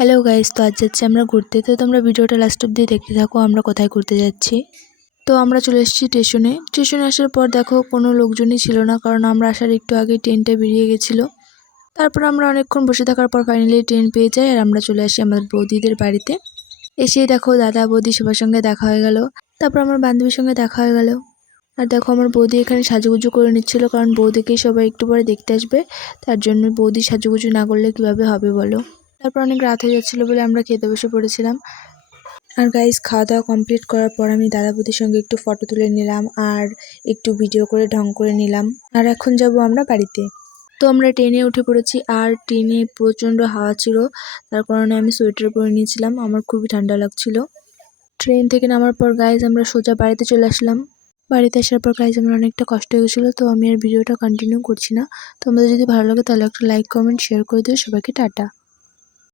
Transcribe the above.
Hello guys, তো আজ যাচ্ছি আমরা ঘুরতে। তো তোমরা ভিডিওটা লাস্ট অব্দি দেখতে থাকো আমরা কোথায় ঘুরতে যাচ্ছি। তো আমরা চলে এসেছি স্টেশনে আসার পর দেখো কোনো লোকজনই ছিল না, কারণ আমরা আসার একটু আগে ট্রেনটা বেরিয়ে গেছিলো। তারপর আমরা অনেকক্ষণ বসে থাকার পর ফাইনালি ট্রেন পেয়ে যাই আর আমরা চলে আসি আমাদের বৌদিদের বাড়িতে। এসেই দেখো দাদা বৌদি সবার সঙ্গে দেখা হয়ে গেল, তারপর আমার বান্ধবীর সঙ্গে দেখা হয়ে গেল। আর দেখো আমার বৌদি এখানে সাজুগুজু করে নিচ্ছিল, কারণ বৌদিকেই সবাই একটু পরে দেখতে আসবে, তার জন্য বৌদি সাজুগুজু না করলে কিভাবে হবে বলো। তারপর অনেক রাত হয়ে যাচ্ছিলো বলে আমরা খেতে বসে পড়েছিলাম। আর গাইস, খাওয়া দাওয়া কমপ্লিট করার পর আমি দাদা বৌদির সঙ্গে একটু ফটো তুলে নিলাম আর একটু ভিডিও করে ঢং করে নিলাম। আর এখন যাব আমরা বাড়িতে। তো আমরা ট্রেনে উঠে পড়েছি আর ট্রেনে প্রচণ্ড হাওয়া ছিল, তার কারণে আমি সোয়েটার পরে নিয়েছিলাম, আমার খুবই ঠান্ডা লাগছিল। ট্রেন থেকে নামার পর গাইজ আমরা সোজা বাড়িতে চলে আসলাম। বাড়িতে আসার পর গাইজ আমার অনেকটা কষ্ট হয়ে গেছিলো, তো আমি আর ভিডিওটা কন্টিনিউ করছি না। তোমাদের যদি ভালো লাগে তাহলে একটা লাইক কমেন্ট শেয়ার করে দিও। সবাইকে টাটা।